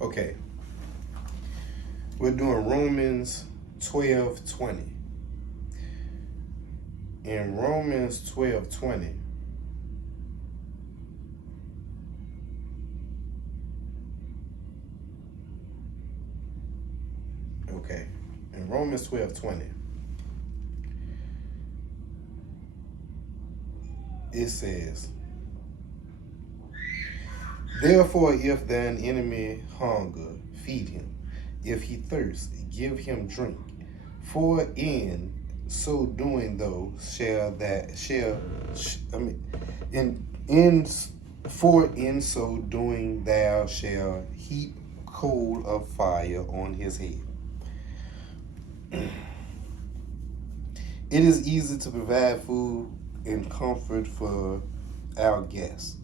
Okay, we're doing Romans 12:20. In Romans 12:20, okay, in Romans 12:20, it says, therefore, if thine enemy hunger, feed him. If he thirst, give him drink. For in so doing, thou shall that shall, I mean, in for in so doing, thou shalt heap coal of fire on his head. It is easy to provide food and comfort for our guests,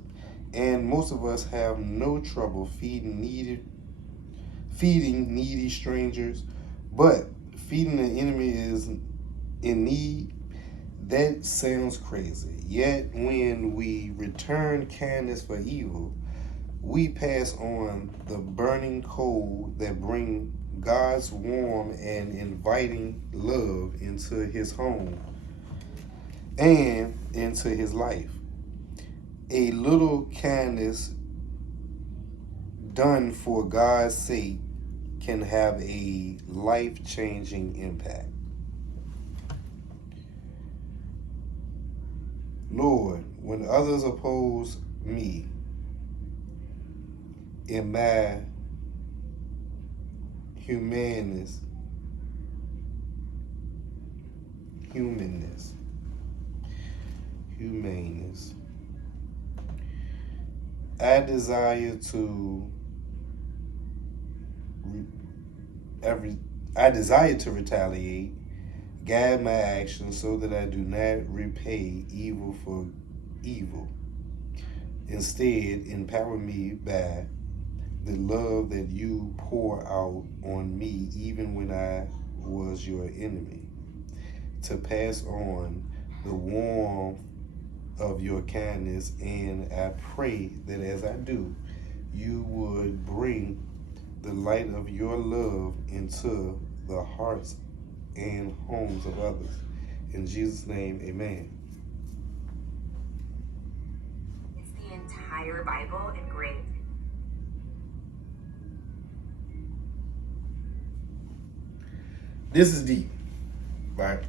and most of us have no trouble feeding needy strangers. But feeding an enemy is in need, that sounds crazy. Yet when we return kindness for evil, we pass on the burning coal that bring God's warm and inviting love into his home and into his life. A little kindness done for God's sake can have a life-changing impact. Lord, when others oppose me in my humanness, humaneness, I desire to retaliate, guide my actions so that I do not repay evil for evil. Instead, empower me by the love that you pour out on me even when I was your enemy, to pass on the warmth of your kindness. And I pray that as I do, you would bring the light of your love into the hearts and homes of others. In Jesus' name, amen. It's the entire Bible engraved. This is deep, right?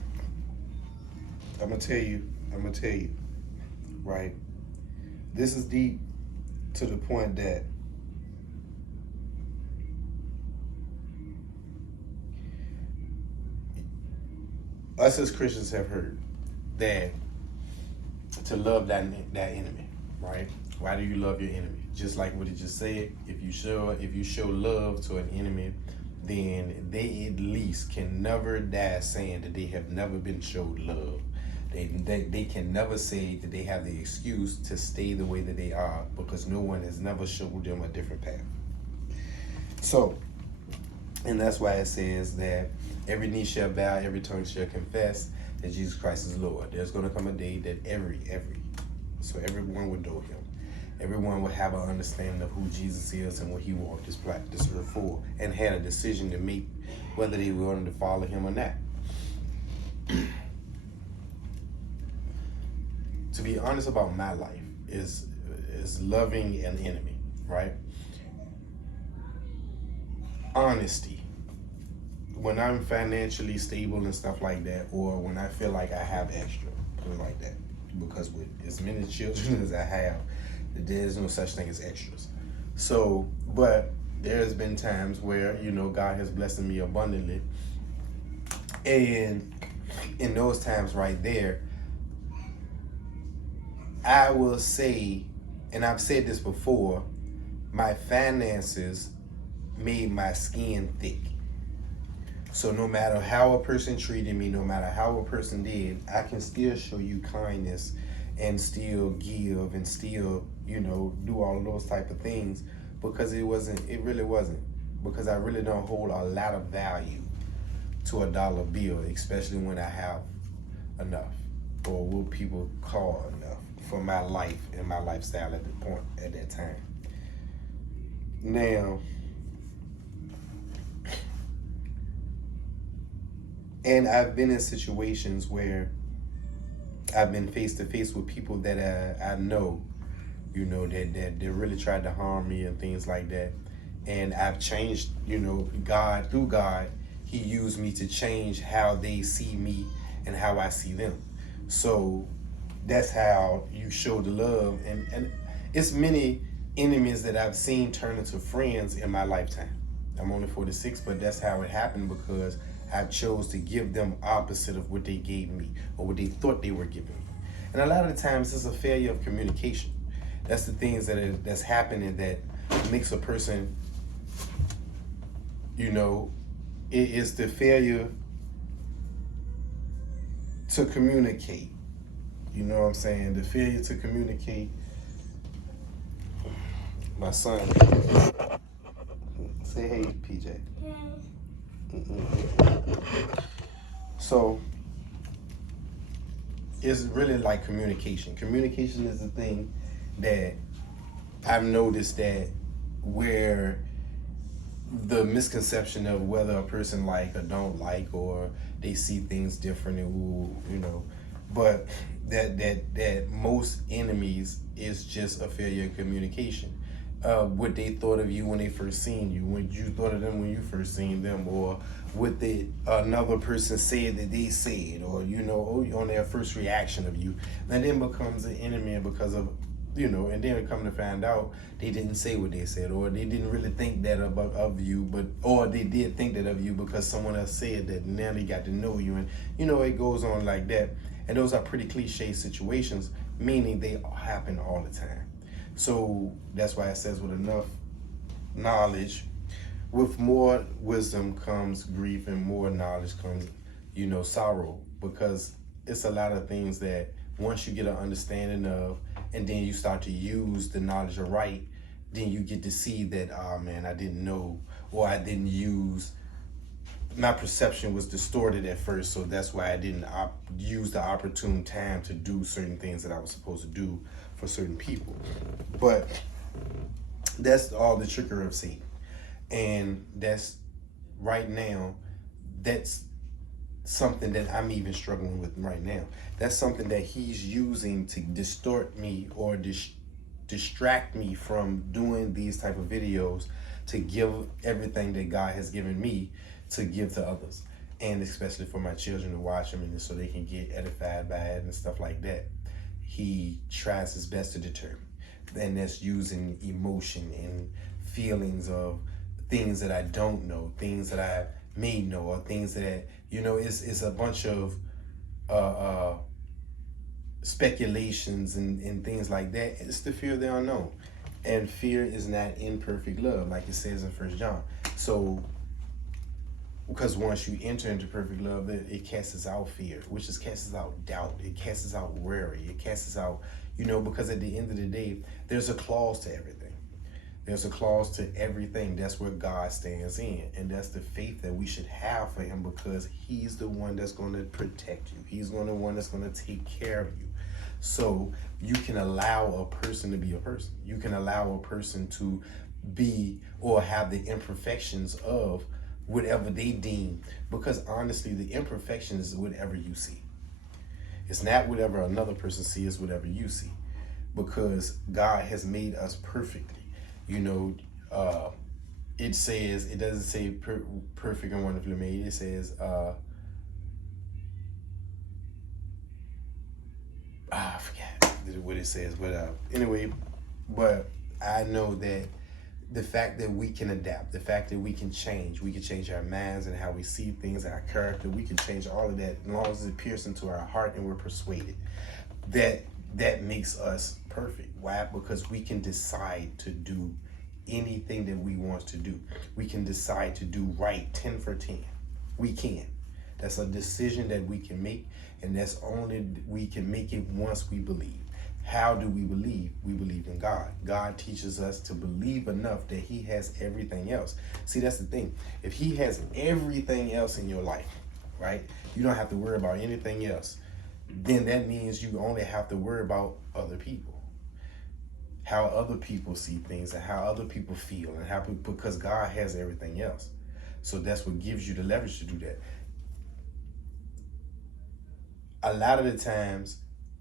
I'm gonna tell you, right? This is deep to the point that us as Christians have heard that to love that enemy, right? Why do you love your enemy? Just like what it just said, if you show love to an enemy, then they at least can never die saying that they have never been showed love. They can never say that they have the excuse to stay the way that they are, because no one has never showed them a different path. So, and that's why it says that every knee shall bow, every tongue shall confess that Jesus Christ is Lord. There's going to come a day that so everyone would know him. Everyone would have an understanding of who Jesus is and what he walked this earth for, and had a decision to make whether they wanted to follow him or not. To be honest about my life is loving an enemy, right? Honesty. When I'm financially stable and stuff like that, or when I feel like I have extra, put it like that. Because with as many children as I have, there's no such thing as extras. So, but there's been times where, God has blessed me abundantly. And in those times right there, I will say, and I've said this before, my finances made my skin thick. So no matter how a person treated me, no matter how a person did, I can still show you kindness and still give and still, do all those type of things, because it really wasn't. Because I really don't hold a lot of value to a dollar bill, especially when I have enough, or what people call enough for my life and my lifestyle at that time. Now, And I've been in situations where I've been face to face with people that I know, that really tried to harm me and things like that. And I've changed, through God, He used me to change how they see me and how I see them. So that's how you show the love. And it's many enemies that I've seen turn into friends in my lifetime. I'm only 46, but that's how it happened because I chose to give them opposite of what they gave me or what they thought they were giving me. And a lot of the times it's a failure of communication. That's the things that's happening that makes a person, it is the failure to communicate. You know what I'm saying? The failure to communicate. My son, say hey, PJ. So it's really like communication. Communication is the thing that I've noticed that where the misconception of whether a person like or don't like or they see things different and but that most enemies is just a failure of communication. What they thought of you when they first seen you, when you thought of them when you first seen them, or what another person said that they said, or on their first reaction of you, and then becomes an enemy because of and then come to find out they didn't say what they said, or they didn't really think that of you, or they did think that of you because someone else said that, and now they got to know you, and it goes on like that. And those are pretty cliche situations, meaning they happen all the time. So that's why it says with enough knowledge, with more wisdom comes grief, and more knowledge comes, sorrow, because it's a lot of things that once you get an understanding of, and then you start to use the knowledge right, then you get to see that, oh man, I didn't know, or I didn't use, my perception was distorted at first, so that's why I didn't use the opportune time to do certain things that I was supposed to do for certain people. But that's all the trickery of Satan. And that's right now, that's something that I'm even struggling with right now. That's something that he's using to distort me or distract me from doing these type of videos, to give everything that God has given me to give to others, and especially for my children to watch them, and so they can get edified by it and stuff like that. He tries his best to deter me, and that's using emotion and feelings of things that I don't know, things that I may know, or things that it's a bunch of speculations and things like that. It's the fear of the unknown, and fear is not imperfect love, like it says in 1 John. So because once you enter into perfect love, it casts out fear, which is casts out doubt, it casts out worry, it casts out, because at the end of the day, there's a clause to everything. There's a clause to everything. That's where God stands in. And that's the faith that we should have for him, because he's the one that's going to protect you. He's the one that's going to take care of you. So you can allow a person to be a person. You can allow a person to be or have the imperfections of whatever they deem, because honestly, the imperfection is whatever you see. It's not whatever another person sees, it's whatever you see, because God has made us perfectly. It says, it doesn't say perfect and wonderfully made. It says, I forget what it says, but anyway, but I know that the fact that we can adapt, the fact that we can change our minds and how we see things, our character, we can change all of that as long as it pierces into our heart and we're persuaded. That makes us perfect. Why? Because we can decide to do anything that we want to do. We can decide to do right 10 for 10. We can. That's a decision that we can make, and that's only we can make it once we believe. How do we believe? We believe in God. God teaches us to believe enough that he has everything else. See, that's the thing. If he has everything else in your life, right? You don't have to worry about anything else. Then that means you only have to worry about other people. How other people see things and how other people feel, and because God has everything else. So that's what gives you the leverage to do that. a lot of the times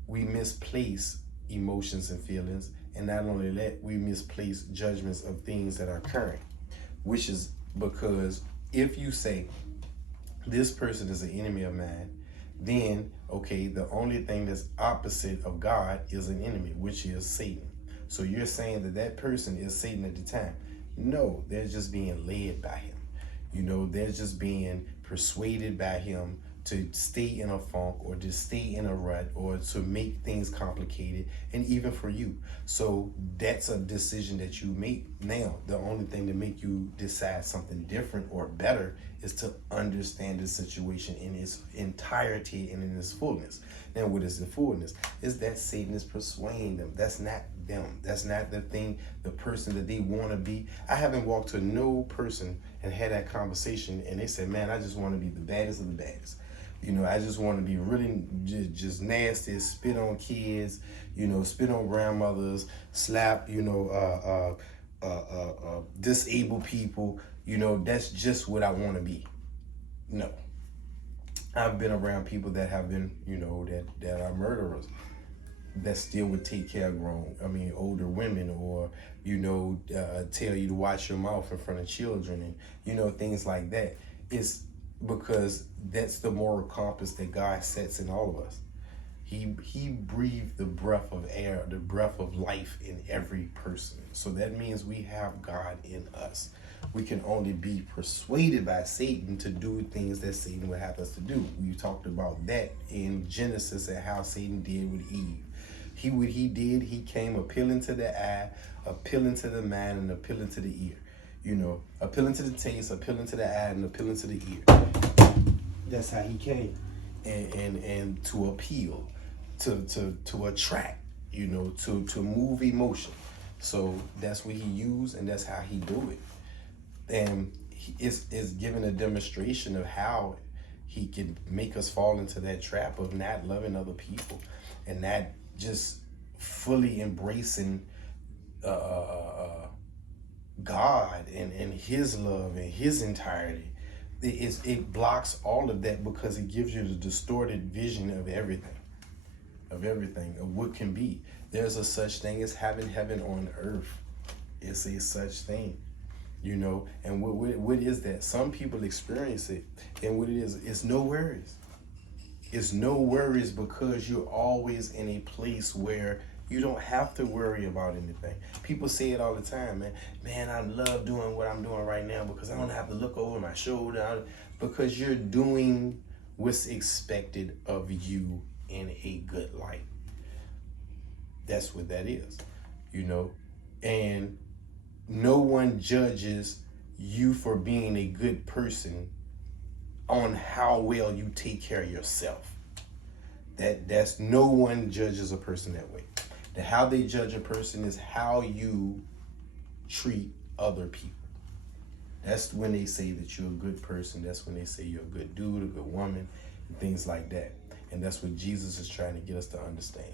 we misplace emotions and feelings, and not only that, we misplace judgments of things that are occurring, which is because if you say this person is an enemy of mine, then okay, the only thing that's opposite of God is an enemy, which is Satan. So you're saying that that person is Satan at the time. No, they're just being led by him. You know, they're just being persuaded by him to stay in a funk or to stay in a rut or to make things complicated, and even for you. So that's a decision that you make. Now, the only thing to make you decide something different or better is to understand the situation in its entirety and in its fullness. Now, what is the fullness? Is that Satan is persuading them. That's not them. That's not the thing, the person that they want to be. I haven't walked to no person and had that conversation and they said, man, I just want to be the baddest of the baddest. You know, I just want to be really just nasty, spit on kids, you know, spit on grandmothers, slap, you know, disabled people. You know, that's just what I want to be. No. I've been around people that have been, you know, that are murderers, that still would take care of older women, or, you know, tell you to watch your mouth in front of children, and, you know, things like that. It's because that's the moral compass that God sets in all of us. He breathed the breath of air, the breath of life in every person. So that means we have God in us. We can only be persuaded by Satan to do things that Satan would have us to do. We talked about that in Genesis and how Satan did with Eve. He came appealing to the eye, appealing to the mind, and appealing to the ear. You know, appealing to the taste, appealing to the eye, and appealing to the ear. That's how he came. And to appeal, to attract, you know, to move emotion. So that's what he used, and that's how he do it. And it's given a demonstration of how he can make us fall into that trap of not loving other people and not just fully embracing God and his love and his entirety. It blocks all of that because it gives you the distorted vision of everything, of what can be. There's a such thing as having heaven on earth. It's a such thing, you know. And what is that? Some people experience it, and what it is, it's no worries. It's no worries because you're always in a place where you don't have to worry about anything. People say it all the time, man. Man, I love doing what I'm doing right now because I don't have to look over my shoulder, because you're doing what's expected of you in a good light. That's what that is, you know. And no one judges you for being a good person on how well you take care of yourself. That's no one judges a person that way. How they judge a person is how you treat other people. That's when they say that you're a good person. That's when they say you're a good dude, a good woman, and things like that. And that's what Jesus is trying to get us to understand.